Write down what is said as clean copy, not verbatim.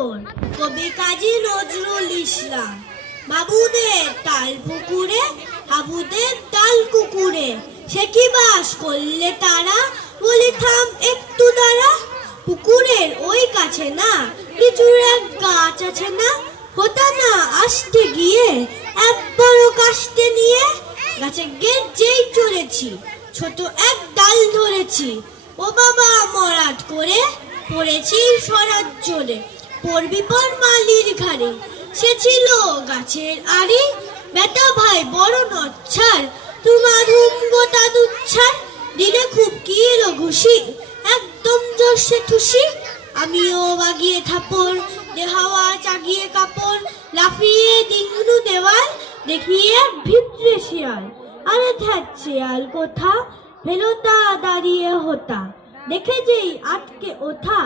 থাপড়। কবি কাজী নজরুল ইসলাম। বাবুদের তাল পুকুরে, হাবুদের তাল কুকুরে, সে কি বাস করলে তারা, বলি থাম একটু দাঁড়া। পুকুরের ওই কাছে না লিচুর এক গাছ আছে না, হতা না আসতে গিয়ে এক বড় কাস্তে নিয়ে, গাছে গেট যেই চলেছি ছোট এক ডাল ধরেছি, ও বাবা মরাদ করে পড়েছি সরাত জোরে। পড়বি পর মালির ঘাড়ে, সে ছিল গাছের আড়ি, বেটা ভাই বড় নচ্ছার, তোমার ধুম গোটা দুচ্ছার, দিলে খুব কি এলো ঘুষি, একদম জোরসে ঠুসি। আমিও বাগিয়ে থাপড়, দেহাওয়া চাগিয়ে কাপড়, লাফিয়ে ডিঙ্গু দেওয়াল, দেখিয়ে ভিতরে শিয়াল। আরে ধ্যাত শিয়াল কোথা, ফেলতা দাঁড়িয়ে হতা, দেখে যেই আটকে ওঠা।